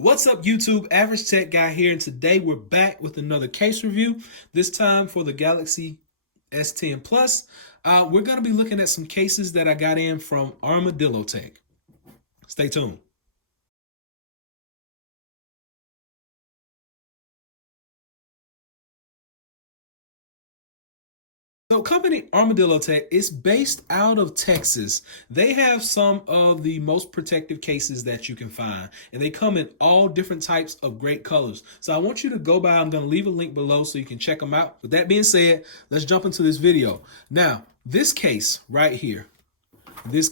What's up, YouTube? Average Tech Guy here, and today we're back with another case review, this time for the Galaxy S10 Plus. We're going to be looking at some cases that I got in from Armadillotek. Stay tuned. So company Armadillotek is based out of Texas. They have some of the most protective cases that you can find, and they come in all different types of great colors. So I want you to go by. I'm going to leave a link below so you can check them out. With that being said, let's jump into this video. Now, this case right here, these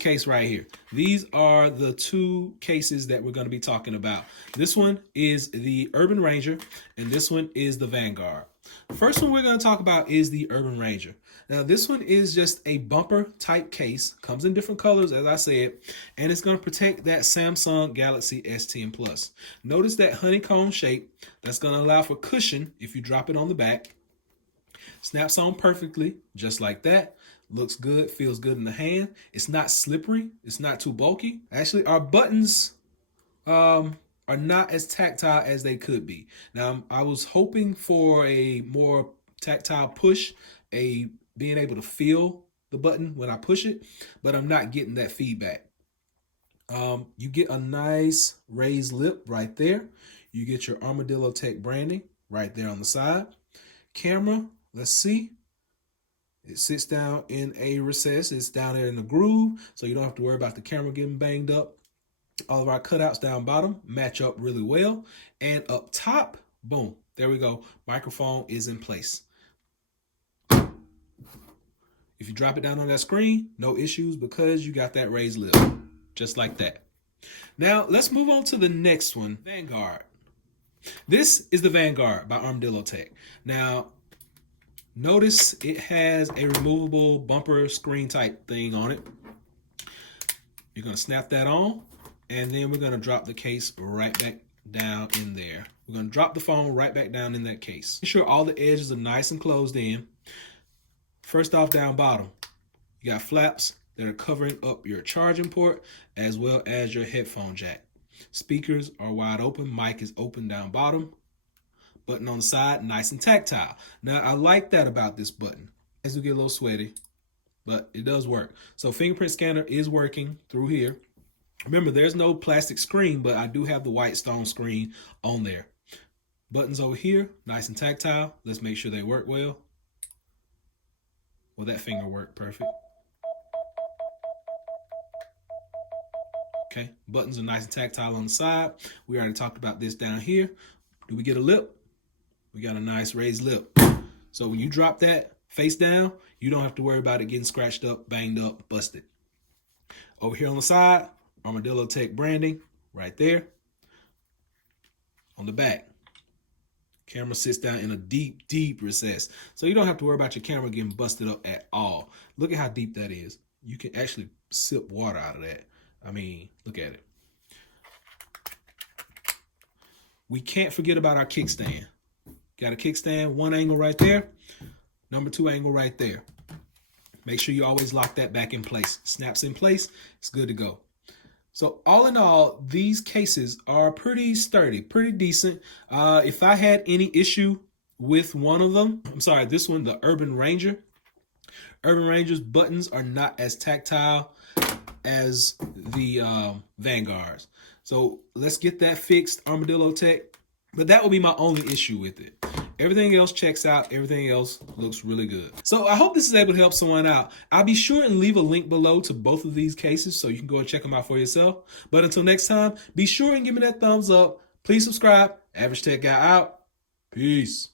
are the two cases that we're going to be talking about. This one is the Urban Ranger, and this one is the Vanguard. The first one we're going to talk about is the Urban Ranger. Now, this one is just a bumper type case, comes in different colors, as I said, and it's going to protect that Samsung Galaxy S10 Plus. Notice that honeycomb shape. That's going to allow for cushion if you drop it on the back. Snaps on perfectly, just like that. Looks good, feels good in the hand. It's not slippery. It's not too bulky. Actually, our buttons are not as tactile as they could be. Now, I was hoping for a more tactile push, being able to feel the button when I push it, but I'm not getting that feedback. You get a nice raised lip right there. You get your Armadillotek branding right there on the side. Camera, let's see. It sits down in a recess. It's down there in the groove, so you don't have to worry about the camera getting banged up. All of our cutouts down bottom match up really well. And up top, boom, there we go. Microphone is in place. If you drop it down on that screen, no issues because you got that raised lip, just like that. Now, let's move on to the next one, Vanguard. This is the Vanguard by Armadillotek. Now, notice it has a removable bumper screen type thing on it. You're going to snap that on, and then we're going to drop the case right back down in there. We're going to drop the phone right back down in that case. Make sure all the edges are nice and closed in. First off, down bottom, you got flaps that are covering up your charging port as well as your headphone jack. Speakers are wide open. Mic is open down bottom. Button on the side, nice and tactile. Now, I like that about this button. As we get a little sweaty, but it does work. So fingerprint scanner is working through here. Remember, there's no plastic screen, but I do have the white stone screen on there. Buttons over here, nice and tactile. Let's make sure they work well. Well, that finger worked perfect. Okay, buttons are nice and tactile on the side. We already talked about this down here. Do we get a lip? We got a nice raised lip. So when you drop that face down, you don't have to worry about it getting scratched up, banged up, busted. Over here on the side, Armadillotek branding right there. On the back, camera sits down in a deep, deep recess. So you don't have to worry about your camera getting busted up at all. Look at how deep that is. You can actually sip water out of that. I mean, look at it. We can't forget about our kickstand. Got a kickstand, one angle right there, number two angle right there. Make sure you always lock that back in place. Snaps in place, it's good to go. So all in all, these cases are pretty sturdy, pretty decent. If I had any issue with one of them, this one, the Urban Ranger. Urban Ranger's buttons are not as tactile as the Vanguards. So let's get that fixed, Armadillotek. But that will be my only issue with it. Everything else checks out. Everything else looks really good. So I hope this is able to help someone out. I'll be sure and leave a link below to both of these cases so you can go and check them out for yourself. But until next time, be sure and give me that thumbs up. Please subscribe. Average Tech Guy out. Peace.